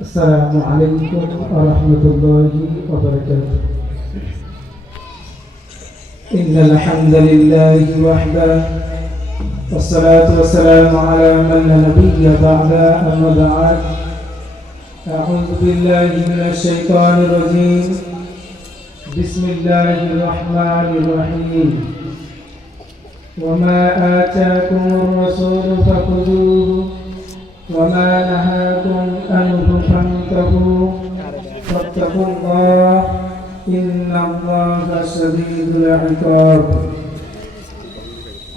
السلام عليكم ورحمة الله وبركاته. إن الحمد لله وحده والصلاة والسلام على من لا نبي بعده أما بعد. أعوذ بالله من الشيطان الرجيم. بسم الله الرحمن الرحيم. وما آتاكم الرسول فخذوه وما نهاكم عنه فانتهوا واتقوا الله إن الله شديد العقاب.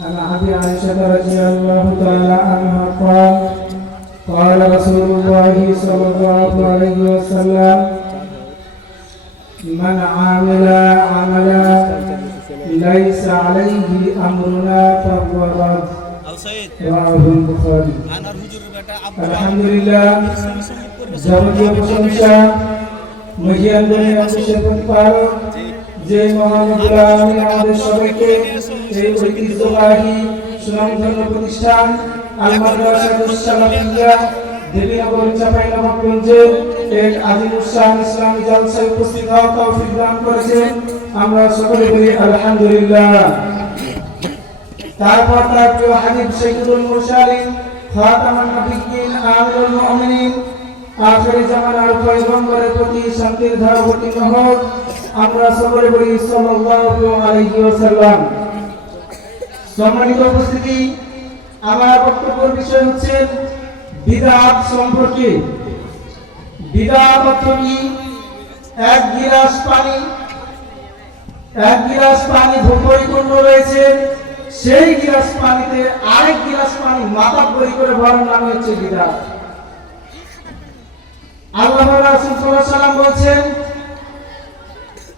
عن أبي عائشة رضي الله تعالى عنها قال قال رسول الله صلى الله عليه وسلم من عمل عملا ليس عليه أمرنا فهو رد. رواه البخاري. আলহামদুলিল্লাহ, যাবতীয় প্রশংসা মহিয়ান দুনিয়ার প্রতিপালক যে মহান আল্লাহ আমাদের সবাইকে এই ঐতিহ্যবাহী সুনামধন্য প্রতিষ্ঠান আল মাদ্রাসাতুস সালাফিয়া দেবীনগর চাঁপাইনবাবগঞ্জের এক আজিমুস শান ইসলামী জালসায় উপস্থিত হওয়ার তৌফিক দান করেছেন। আমরা সকলে বলি আলহামদুলিল্লাহ। তারপর তার প্রিয় হাবিব সাইয়্যিদুল মুরসালিন খাতামুন নবিয়্যিন আমিরুল মুমিনিন আখিরি জামানার পয়গম্বরের প্রতি শান্তির ধারা বর্ষিত হোক। আমরা সকলে বলি সাল্লাল্লাহু আলাইহি ওয়াসাল্লাম। সম্মানিত উপস্থিতি, আমার বক্তব্যের বিষয় হচ্ছে বিদআত সম্পর্কে। বিদআত অর্থ কি? এক গিলাস পানি পরিপূর্ণ রয়েছে, সেই গিলাস পানিতে আরেক গিলাস পানি মাতাব্বরি করে ভরার নাম হচ্ছে বিদআত। আল্লাহ রাসূল সাল্লাল্লাহু আলাইহি ওয়াসাল্লাম বলেছেন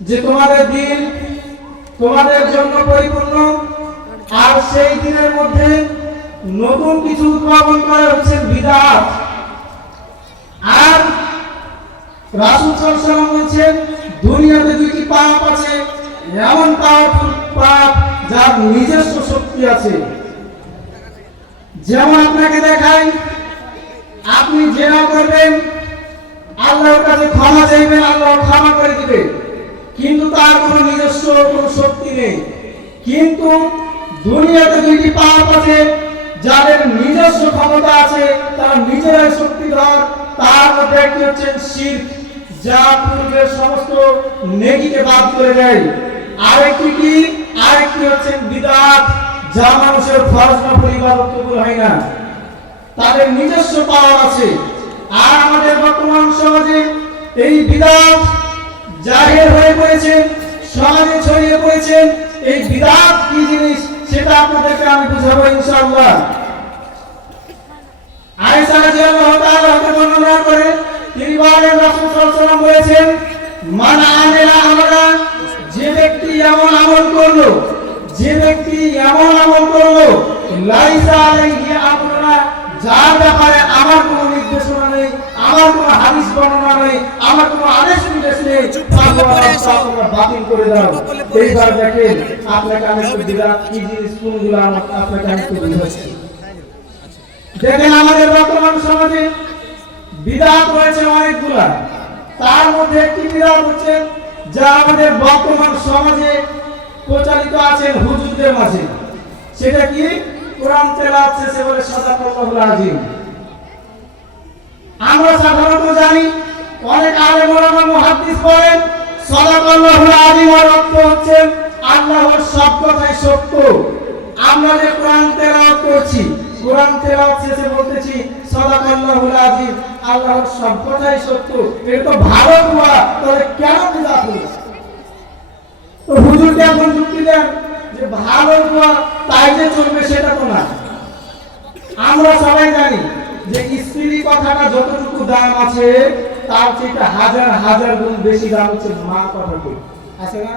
যে তোমাদের দিন তোমাদের জন্য পরিপূর্ণ, আর সেই দিনের মধ্যে নতুন কিছু উদ্ভাবন করা হচ্ছে বিদআত। আর রাসূল সাল্লাল্লাহু আলাইহি ওয়াসাল্লাম বলেছেন দুনিয়াতে দুইটি পাপ আছে, এমন পাপ যার নিজস্ব শক্তি আছে। যেমন আপনাকে দেখায়, আপনি জেনা করবেন, আল্লাহর কাছে ক্ষমা চাইবেন, আল্লাহ ক্ষমা করে দিবে, কিন্তু তার কোনো নিজস্ব কোনো শক্তি নেই। কিন্তু দুনিয়াতে দুইটি পাপ আছে যাদের নিজস্ব ক্ষমতা আছে, তারা নিজেরাই শক্তিধর। তার মধ্যে একটি হচ্ছে শিরক, যা পূর্বের সমস্ত নেকিকে বাদ করে দেয়। আরেকটি হচ্ছে বিদআত, যা মানুষের ফরজ নফল ইবাদত কবুল হয় না। তাদের নিজস্ব পাওয়ার আছে। আর আমাদের বর্তমান সমাজে এই বিদআত জাহির হয়ে পড়েছে, সমাজে ছড়িয়ে পড়েছে। এই বিদআত কি জিনিস সেটা আপনাদেরকে আমি বুঝাবো ইনশাআল্লাহ। আয়েশা রাদিয়াল্লাহু তাআলা হতে বর্ণনা করে তিনি বলেন রাসূল সাল্লাল্লাহু আলাইহি ওয়াসাল্লাম বলেছেন মান আমিলা আমালা, যে ব্যক্তি এমন আমল করলো লাইসা আলাইহি আমরুনা, যার ব্যাপারে আমার কোনো নির্দেশনা নেই, আমার কোনো হাদিস বর্ণনা নেই, আমার কোনো আদেশ নির্দেশ নেই, তাহলে বাতিল করে দাও। এইবার দেখেন আপনাকে আমি বিদআত কি জিনিস কোনগুলো আপনাকে আমি বুঝাচ্ছি। দেখেন আমাদের বর্তমান সমাজে বিদআত রয়েছে অনেকগুলা। তার মধ্যে একটি বিদআত হচ্ছে যা আমাদের বর্তমান সমাজে প্রচলিত আছে হুজুরদের মাঝে। সেটা কি? কোরআন তেলাওয়াত শেষে বলে সাদাকাল্লাহুল আযীম। আমরা সাধারণত জানি, অনেক আলেম ওলামা মুহাদ্দিস বলেন সাদাকাল্লাহুল আযীম এর অর্থ হচ্ছে আল্লাহর সব কথাই সত্য। আমরা যে কোরআন তেলাওয়াত করছি, কোরআন তেলাওয়াত শেষে বলতেছি সাদাকাল্লাহুল আযীম, আল্লাহর সব কথাই সত্য। এটা তো ভালো দোয়া, তাহলে কেন বিদআত হলো? তো হুজুরকে এখন যুক্তি দেন যে ভালো দোয়া তাই যে চলবে সেটা তো না। আমরা সবাই জানি যে স্ত্রী কথাটা যতটুকু দাম আছে তার চেয়ে হাজার হাজার গুণ বেশি দাম হচ্ছে মা কথাটি, আছে না?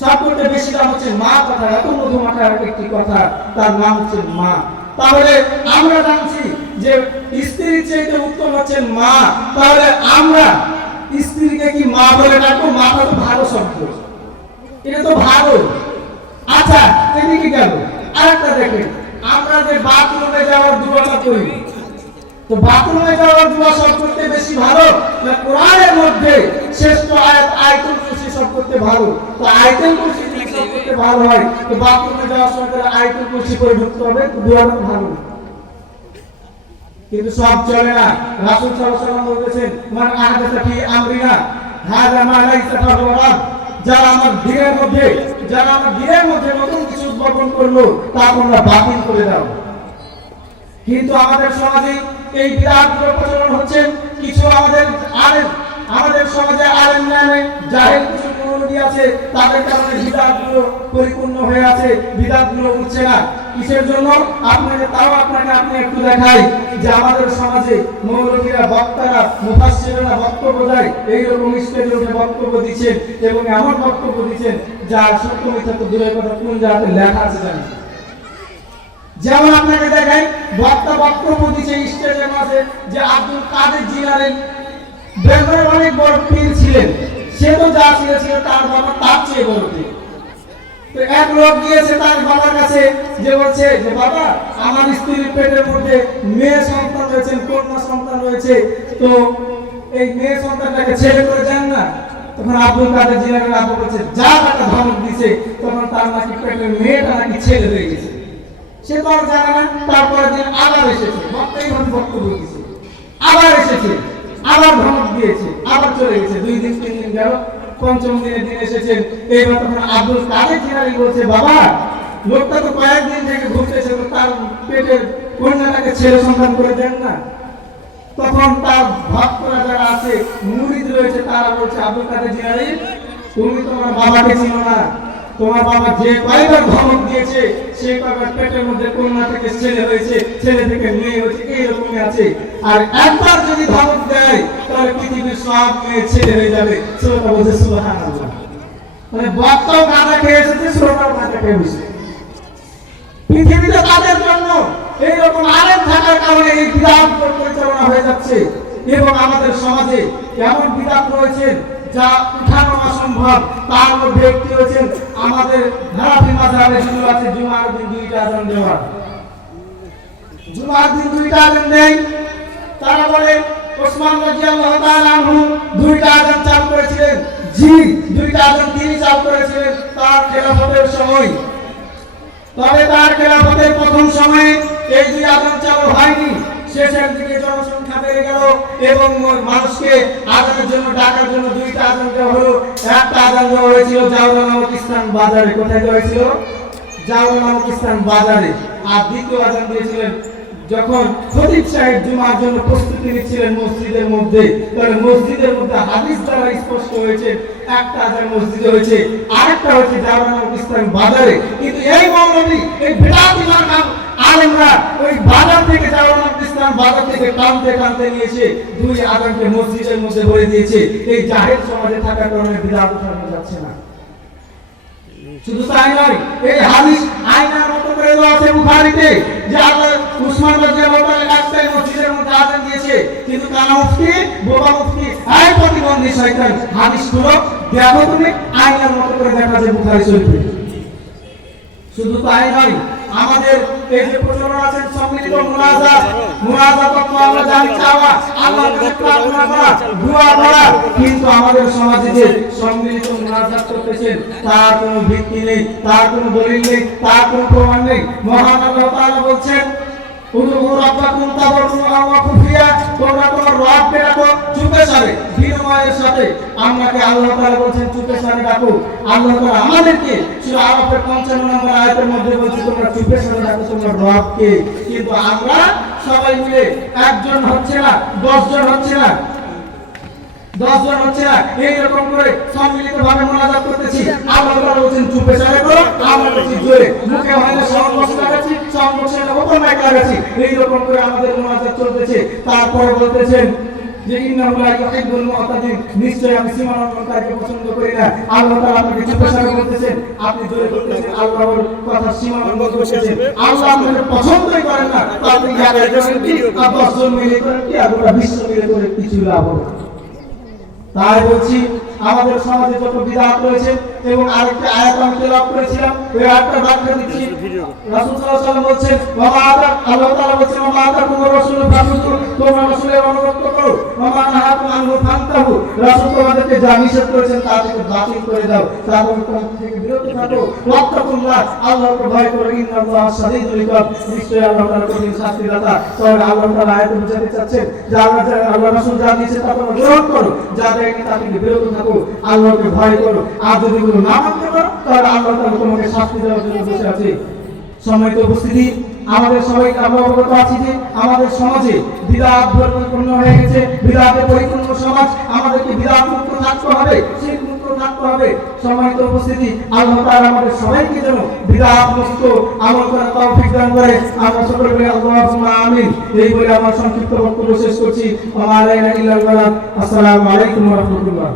সব করতে বেশি দাম হচ্ছে মা কথা। এত মধুমাখার একটি কথা, তার নাম হচ্ছে মা। তাহলে আমরা জানছি যে স্ত্রীর চাইতে উত্তম হচ্ছে মা, তাহলে আমরা স্ত্রীকে কি মা বলে ডাকবো? মাটা তো ভালো শব্দ, এটা তো ভালো। আচ্ছা, এদিকে গেল আরেকটা দেখেন, আমরা যে বাথরুমে যাওয়ার দোয়াটা করি, তো বাথরুমে যাওয়ার দোয়া সব করতে বেশি ভালো না কোরআনের মধ্যে শ্রেষ্ঠ আয়াত আয়াতুল কুরসি সব করতে ভালো? তো আয়াতুল কুরসি সব করতে ভালো হয় তো বাথরুমে যাওয়ার সময় তারা আয়াতুল কুরসি করে ঢুকতে হবে, তো দোয়াটা ভালো। কিন্তু সব চলে না। রাসূল সাল্লাল্লাহু আলাইহি ওয়াসাল্লাম বলেছেন, মান আহাদাসা ফি আমরিনা হাযা মা লাইসা ফাহুয়া, যারা আমার দ্বীনের মধ্যে নতুন কিছু উদ্ভাবন করলো তা তোমরা বাতিল করে দাও। কিন্তু আমাদের সমাজে এই বিদআতগুলো প্রচলন হচ্ছে। কিছু আমাদের সমাজে আলেম নামে জাহেল কিছু মৌলবি আছে, তাদের কারণে বিদআতগুলো পরিপূর্ণ হয়ে আছে, বিদআতগুলো উঠছে না। কিসের জন্য? আপনাকে একটু দেখাই যে আমাদের সমাজে মৌলবীরা, বক্তারা, মুফাসসিররা বক্তব্য দেয়, এইরকম স্টেজে উঠে বক্তব্য দিচ্ছেন এবং এমন বক্তব্য দিচ্ছেন যা সত্য মিথ্যা তো দূরের কথা, কোন জায়গাতে লেখা আছে জানি। যেমন আপনাকে দেখাই, বক্তব্য দিচ্ছে স্টেজের মাঝে যে আব্দুল কাদের জিলানী বেঙ্গলের অনেক বড় পীর ছিলেন, সে তো যা ছিল তার বাবা তার চেয়ে বড় পীর। তো এক লোক গিয়েছে তার বাবার কাছে, যে বলছে যে বাবা, আমার স্ত্রীর পেটের মধ্যে মেয়ে সন্তান রয়েছে, কন্যা সন্তান রয়েছে, তো এই মেয়ে সন্তানটাকে ছেলে করে দেন না। তখন আব্দুল কাদের জিলানীর আব্বু বলছে, যা টাকা ধমক দিছে, তখন তার নাকি পেটের মেয়েটা নাকি ছেলে হয়ে গেছে। সে তো আর জানে না। তারপরের দিন আবার এসেছে, বক্তব্য দিয়েছে, আবার এসেছে, আবার ধমক দিয়েছে, আবার চলে গেছে। 2 দিন 3 দিন গেল, পঞ্চম দিনের দিন এসেছেন। এইবার তখন আব্দুল কাদের জিলানী বলছে, বাবা, লোকটা তো কয়েকদিন থেকে ঘুরতেছে, তো তার পেটের কন্যাটাকে ছেলে সন্তান করে দেন না। তখন তার ভক্তরা যারা আছে, মুরিদ রয়েছে, তারা বলছে, আব্দুল কাদের জিলানী, তুমি তোমার বাবাকে চিনো না। তোমার বাবা যে কয়বার ধমক দিয়েছে, সে কয়বার পেটের মধ্যে কন্যা থেকে ছেলে হয়েছে, ছেলে থেকে মেয়ে হয়েছে, এইরকমই আছে। আর একবার যদি ধমক দেয়, তাহলে পৃথিবীর সব মেয়ে ছেলে হয়ে যাবে। শ্রোতা বলছে সুবহানাল্লাহ। মানে বক্তাও গাঁজা খেয়ে এসেছে, শ্রোতাও গাঁজা খেয়ে বসে। পৃথিবীতে তাদের জন্য এইরকম আলেম থাকার কারণে এই বিদআত পরিচালনা হয়ে যাচ্ছে। এবং আমাদের সমাজে এমন বিদআত রয়েছে যা উঠানো অসম্ভব। তার মধ্যে একটি হচ্ছেন আমাদের হানাফি মাযহাবে শুরু আছে জুমার দিন 2টা আযান দেওয়া। জুমার দিন 2টা আযান দেয়। তারা বলে ওসমান রাদিয়াল্লাহু তাআলা আনহু 2টা আযান চালু করেছিলেন। জি, 2টা আযান তিনি চালু করেছিলেন তার খেলাফতের সময়। তবে তার খেলাফতের প্রথম সময়ে এই 2 আযান চালু হয়নি। শেষের দিকে জনসংখ্যা বেড়ে গেল এবং মানুষকে আযানের জন্য ডাকার জন্য 2টা আযান দেওয়া হলো। একটা আযান দেওয়া হয়েছিল জাওরা নামক স্থান বাজারে। কোথায় দেওয়া হয়েছিল? জাওরা নামক স্থান বাজারে। আর দ্বিতীয় আযান দিয়েছিলেন যখন খতিব সাহেব জুমার জন্য প্রস্তুতি নিচ্ছিলেন মসজিদের মধ্যে। তাহলে মসজিদের মধ্যে হাদিস দ্বারা স্পষ্ট হয়েছে একটা আযান মসজিদে হয়েছে, আরেকটা হচ্ছে জাওরা নামক স্থান বাজারে। কিন্তু এই মৌলবী, এই বিদআতি মারহাম আলেমরা ওই বাজার থেকে জাওরা নামক স্থান বাজার থেকে টানতে নিয়েছে 2 আযানকে মসজিদের মধ্যে ভরে দিয়েছে। এই জাহেল সমাজে থাকার কারণে বিদআত উঠানো যাচ্ছে না। শুধু তাই নয়, এই হাদিস আয়নার মতো করে দেওয়া আছে বুখারীতে যে আল্লাহ উসমান রাদিয়াল্লাহু তাআলা একটাই মসজিদের মধ্যে আযান দিয়েছে, কিন্তু কানা মুফতি, বোবা মুফতি, এই প্রতিবন্ধী শয়তান, হাদিসগুলো দেখো তুমি, আয়নার মতো করে দেখা যায় বুখারী শরীফে। শুধু তাই নয়, আমাদের এই যে প্রচলন আছে সম্মিলিত মুনাজাত তো আমরা জানি চাওয়া, আল্লাহর কাছে প্রার্থনা করা, দোয়া করা। কিন্তু আমাদের সমাজে যে সম্মিলিত মুনাজাত করতেছেন তার কোনো ভিত্তি নেই, তার কোনো দলিল নেই, তার কোনো প্রমাণ নেই। মহান আল্লাহ তাআলা বলছেন, উদুউ রাব্বাকুম তাদাররুআন ওয়া খুফিয়া, তোমরা তোমার রবকে ডাকো চুপে সারে, বিনয়ের সাথে। আমাকে আল্লাহ তাআলা বলেন চুপে সারে ডাকো। আল্লাহ তাআলা আমাদেরকে সূরা আরাফের 55 নম্বর আয়াতের মধ্যে বলছে তোমরা চুপে সারে ডাকো তোমার রবকে। কিন্তু আমরা সবাই মিলে একজন হচ্ছে না, 10 জন হচ্ছে না, 10 জন হচ্ছে না, এইরকম করে সম্মিলিতভাবে মুনাজাত করতেছি। আল্লাহ তাআলা বলেন চুপে সারে করো, আমরা বলছি জোরে, মুখে হয় না সাউন্ড বক্স লাগাচ্ছি, সাউন্ড বক্সে না ওপেন মাইক লাগাচ্ছি, এইরকম করে আমাদের মুনাজাত চলতেছে। তারপরে বলতেছেন যে ইন্নাহু লা ইউহিব্বুল মুআতাদিন, নিশ্চয় আমি সীমা লঙ্ঘনকারীকে পছন্দ করি না। আল্লাহ তাআলা আপনাকে চুপে সারে বলতেছেন, আপনি জোরে বলতেছেন, আল্লাহর কথা সীমা লঙ্ঘন করতেছেন। আল্লাহ আপনাকে পছন্দই করেন না, তো আপনি একাই করেন কি, আর 10 জন মিলে করেন কি, আর গোটা বিশ্ব মিলে করে কিছু লাভ হবে না। তাই বলছি আমাদের সমাজে যত বিদআত রয়েছে। এবং আরেকটি আয়াত আমি তেলাওয়াত করেছিলাম, ওই আয়াতটা ব্যাখ্যা দিচ্ছি। রাসূল সাল্লাল্লাহু আলাইহি ওয়াসাল্লাম বলছেন, আল্লাহ তাআলা বলছেন, ওয়া মা আতাকুম রাসূলু ফাখুযু, তোমরা রাসূলের অনুগত করো, ওয়া মা নাহাকুম আনহু ফান্তাহু, রাসূল তোমাদেরকে যা নিষেধ করেছেন তা থেকে বাতিল করে দাও, তা থেকে বিরত থাকো। ওয়াত্তাকুল্লাহ, আল্লাহকে ভয় করো, ইন্নাল্লাহা শাদীদুল ইকাব, নিশ্চয়ই আল্লাহ তাআলা কঠিন শাস্তিদাতা। তাহলে আল্লাহ তাআলা আয়াতে বোঝাতে চাচ্ছেন যে আল্লাহ রাসূল যা দিয়েছে তা তোমরা গ্রহণ করো, যা দেয়নি তা থেকে বিরত থাকো, আল্লাহকে ভয় করো। আর যদি কোনো না মানতে পারো তাহলে আল্লাহ তাআলা তোমাকে শাস্তি দেওয়ার জন্য বসে আছে। সম্মানিত উপস্থিতি, আমাদের সবাইকে আমরা অবগত আছি যে আমাদের সমাজে বিদআত পরিপূর্ণ হয়ে গেছে। বিদআতে পরিপূর্ণ সমাজ, আমাদেরকে বিদআত মুক্ত থাকতে হবে, শিরক মুক্ত থাকতে হবে। সম্মানিত উপস্থিতি, আল্লাহ তাআলা আমাদের সবাইকে যেন বিদআত মুক্ত আমল করার তৌফিক দান করে। আমরা সকলে বলি আল্লাহুম্মা আমিন। এই বলে আমার সংক্ষিপ্ত বক্তব্য শেষ করছি। ওয়া আলাইনা ইল্লাল বালাগ। আসসালামু আলাইকুম ওয়া রাহমাতুল্লাহ।